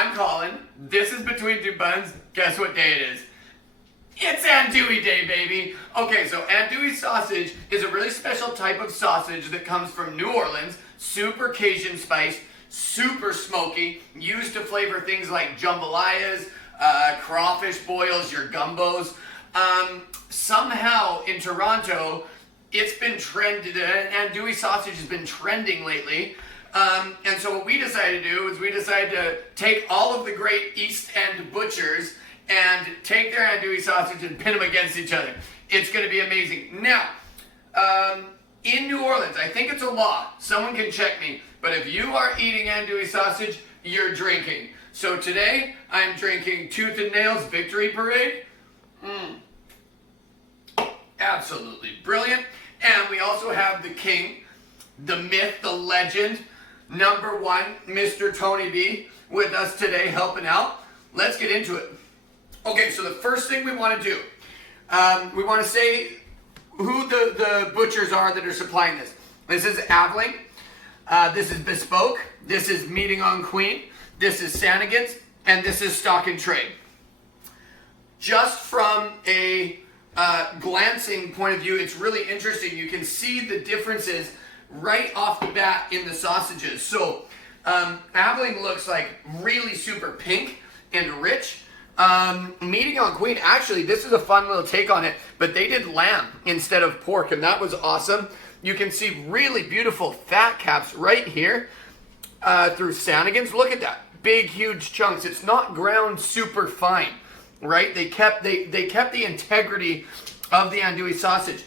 I'm Colin. This is Between Two Buns. Guess what day it is? It's Andouille Day, baby. Okay, so Andouille sausage is a really special type of sausage that comes from New Orleans. Super Cajun spice, super smoky, used to flavor things like jambalayas, crawfish boils, your gumbos. Somehow in Toronto, it's been trended, andouille sausage has been trending lately. And so what we decided to do is we decided to take all of the great East End butchers and take their andouille sausage and pin them against each other. It's going to be amazing. Now, in New Orleans, I think it's a law. Someone can check me. But if you are eating andouille sausage, you're drinking. So today, I'm drinking Tooth and Nail's Victory Parade. Absolutely brilliant. And we also have the king, the myth, the legend, number one, Mr. Tony B, with us today helping out. Let's get into it. Okay, so the first thing we want to do, we want to say who the butchers are that are supplying this. This is Aveling, this is Bespoke, this is Meeting on Queen, this is Sannigan's, and this is Stock and Trade. Just from a glancing point of view, it's really interesting. You can see the differences right off the bat in the sausages. So Aveling looks like really super pink and rich. Meeting on Queen, actually, this is a fun little take on it, but they did lamb instead of pork, and that was awesome. You can see really beautiful fat caps right here through Sannigan's. Look at that, big, huge chunks. It's not ground super fine, right? They kept the integrity of the andouille sausage.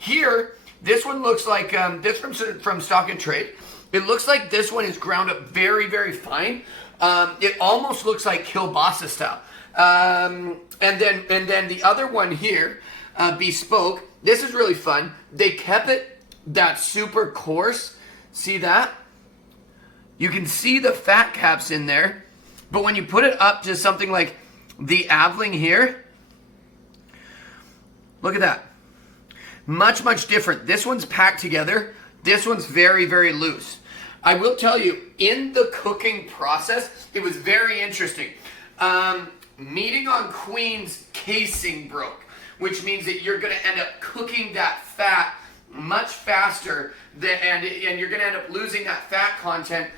Here, this one looks like this from Stock and Trade. It looks like this one is ground up very, very fine. It almost looks like kielbasa style. And then the other one here, Bespoke. This is really fun. They kept it that super coarse. See that? You can see the fat caps in there. But when you put it up to something like the Aveling here, look at that. Much, much different. This one's packed together. This one's very, very loose. I will tell you, in the cooking process, it was very interesting. Meeting on Queen's casing broke, which means that you're going to end up cooking that fat much faster, and you're going to end up losing that fat content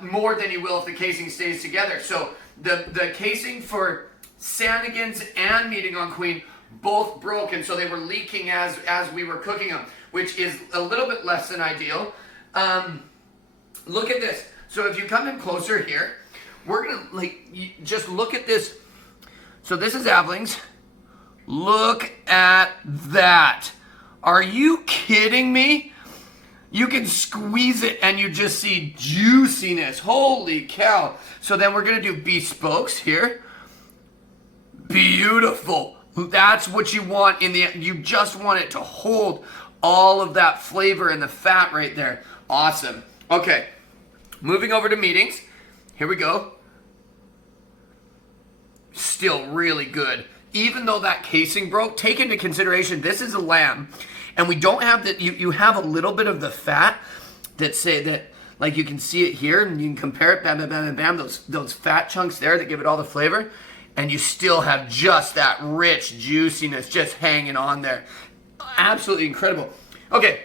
more than you will if the casing stays together. So the casing for Sannigan's and Meeting on Queen both broke, and so they were leaking as we were cooking them, which is a little bit less than ideal. Look at this. So if you come in closer here, we're gonna just look at this. So this is Aveling's. Look at that. Are you kidding me? You can squeeze it and you just see juiciness. Holy cow. So then we're gonna do Bespoke's here. Beautiful. That's what you want in the end. You just want it to hold all of that flavor and the fat right there. Awesome. Okay, moving over to Meetings. Here we go. Still really good. Even though that casing broke, take into consideration this is a lamb, and we don't have that. You have a little bit of the fat like you can see it here, and you can compare it. Bam, bam, bam, bam, bam. Those fat chunks there that give it all the flavor, and you still have just that rich juiciness just hanging on there. Absolutely incredible. Okay.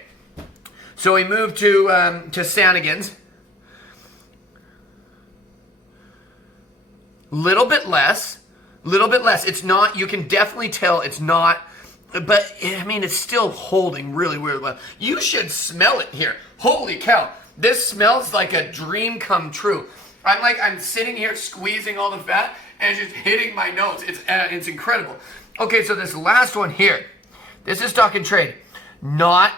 So we move to Sannigan's. Little bit less. It's not, you can definitely tell it's not, but I mean, it's still holding really, really well. You should smell it here. Holy cow. This smells like a dream come true. I'm sitting here squeezing all the fat and it's just hitting my nose. It's incredible. Okay, so this last one here, this is Stock and Trade. Not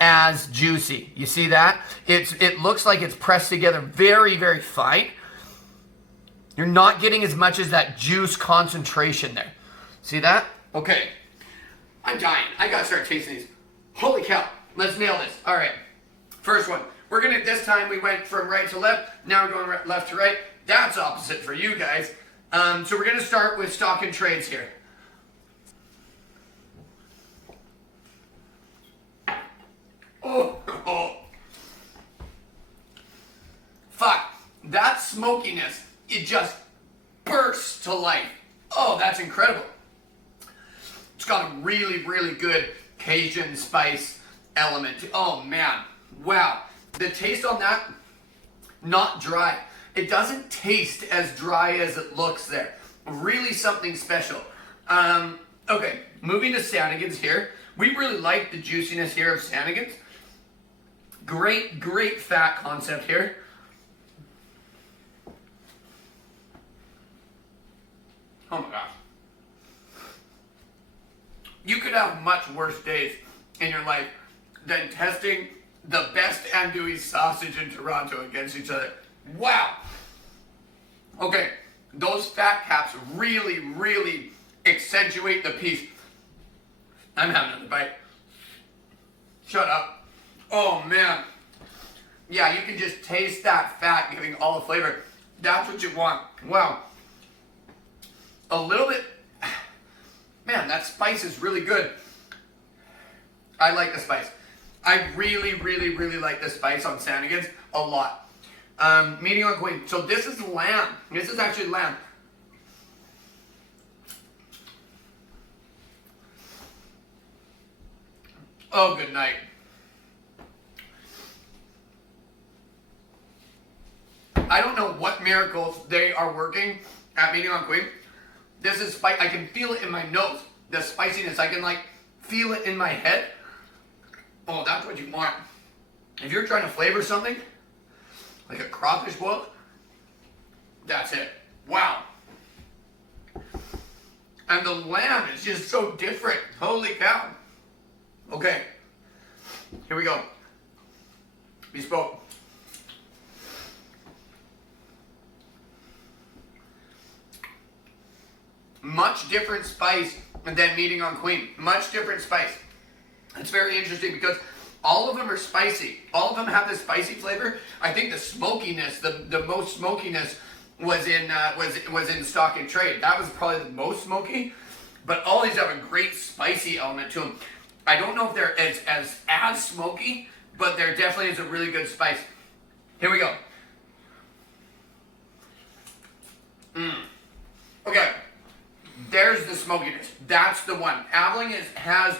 as juicy. You see that? It looks like it's pressed together very, very fine. You're not getting as much as that juice concentration there. See that? Okay. I'm dying. I gotta start tasting these. Holy cow. Let's nail this. All right. First one. This time we went from right to left. Now we're going left to right. That's opposite for you guys. So we're gonna start with Stock and Trades here. Oh. Fuck. that smokiness, it just bursts to life. Oh, that's incredible. It's got a really, really good Cajun spice element. Oh man, wow. The taste on that, not dry. It doesn't taste as dry as it looks there. Really something special. Okay, moving to Sannigan's here. We really like the juiciness here of Sannigan's. Great, great fat concept here. Oh my gosh. You could have much worse days in your life than testing the best andouille sausage in Toronto against each other. Wow. Okay, those fat caps really, really accentuate the piece. I'm having another bite. Shut up. Oh man. Yeah, you can just taste that fat giving all the flavor. That's what you want. Wow. A little bit. Man, that spice is really good. I like the spice. I really, really, really like the spice on Sannigan's a lot. Meating on Queen. So this is lamb. This is actually lamb. Oh, good night. I don't know what miracles they are working at Meeting on Queen. This is spice. I can feel it in my nose. The spiciness. I can like feel it in my head. Oh, that's what you want. If you're trying to flavor something, like a crawfish boil, that's it. Wow. And the lamb is just so different. Holy cow. Okay. Here we go. Bespoke. Much different spice than Meeting on Queen. Much different spice. It's very interesting because all of them are spicy. All of them have this spicy flavor. I think the smokiness, the most smokiness was in Stock and Trade. That was probably the most smoky. But all these have a great spicy element to them. I don't know if they're as smoky, but there definitely is a really good spice. Here we go. Okay. There's the smokiness. That's the one. Abilene has,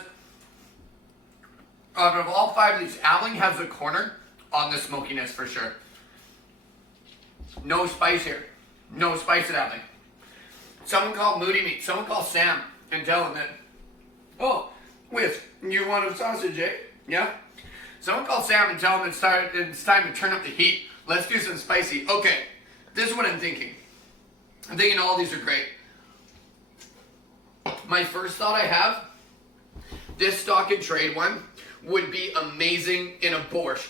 out of all 5 of these, Abilene has the corner on the smokiness for sure. No spice here. No spice at Abilene. Someone call Moody Meat. Someone call Sam and tell him that, oh, Wiz, you want a sausage, eh? Yeah? Someone call Sam and tell him it's time to turn up the heat. Let's do some spicy. Okay, this is what I'm thinking. I'm thinking all these are great. My first thought I have, this Stock and Trade one would be amazing in a borscht.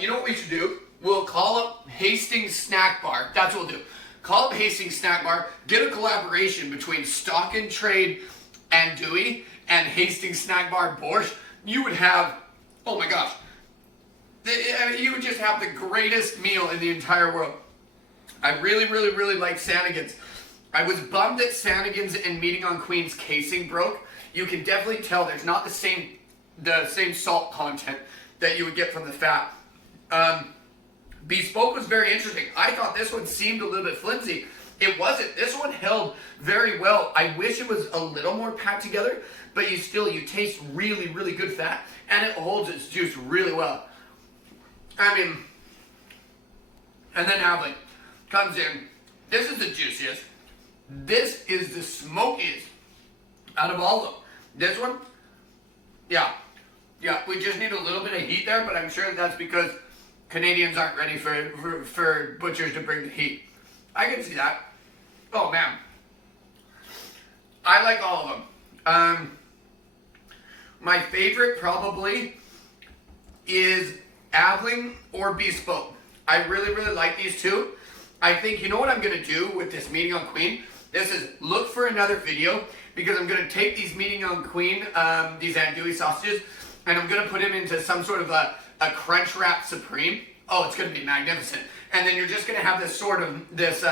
You know what we should do? We'll call up Hastings Snack Bar. That's what we'll do. Call up Hastings Snack Bar, get a collaboration between Stock and Trade Andouille and Hastings Snack Bar borscht. You would have, oh my gosh, you would just have the greatest meal in the entire world. I really, really, really like Sannigan's. I was bummed that Sannigan's and Meeting on Queen's casing broke. You can definitely tell there's not the same salt content that you would get from the fat. Bespoke was very interesting. I thought this one seemed a little bit flimsy. It wasn't. This one held very well. I wish it was a little more packed together, but you taste really, really good fat, and it holds its juice really well. I mean, and then Abilene comes in. This is the juiciest. This is the smokiest out of all of them. This one, yeah, we just need a little bit of heat there, but I'm sure that's because Canadians aren't ready for butchers to bring the heat. I can see that. Oh man, I like all of them. My favorite probably is Abilene or Bespoke. I really, really like these two. I think, you know what I'm going to do with this Meeting on Queen? This is look for another video, because I'm going to take these Meeting on Queen, these andouille sausages, and I'm going to put them into some sort of a crunch wrap supreme. Oh, it's going to be magnificent. And then you're just going to have this sort of, this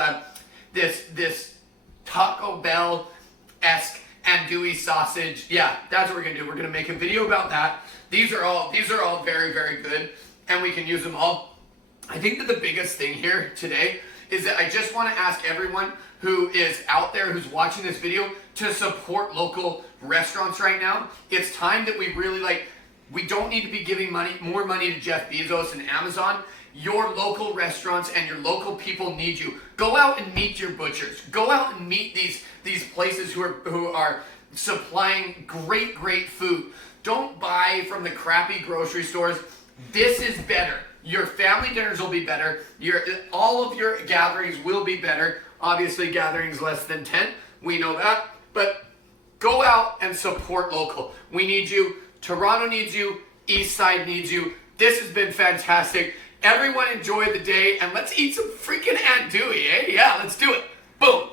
Taco Bell-esque andouille sausage. Yeah, that's what we're going to do. We're going to make a video about that. These are all very, very good, and we can use them all. I think that the biggest thing here today is that I just want to ask everyone who is out there who's watching this video to support local restaurants right now. It's time that we really we don't need to be giving more money to Jeff Bezos and Amazon. Your local restaurants and your local people need you. Go out and meet your butchers. Go out and meet these places who are supplying great food. Don't buy from the crappy grocery stores. This is better. Your family dinners will be better. All of your gatherings will be better. Obviously, gatherings less than 10. We know that. But go out and support local. We need you. Toronto needs you. East Side needs you. This has been fantastic. Everyone enjoy the day, and let's eat some freaking andouille, eh? Yeah, let's do it. Boom.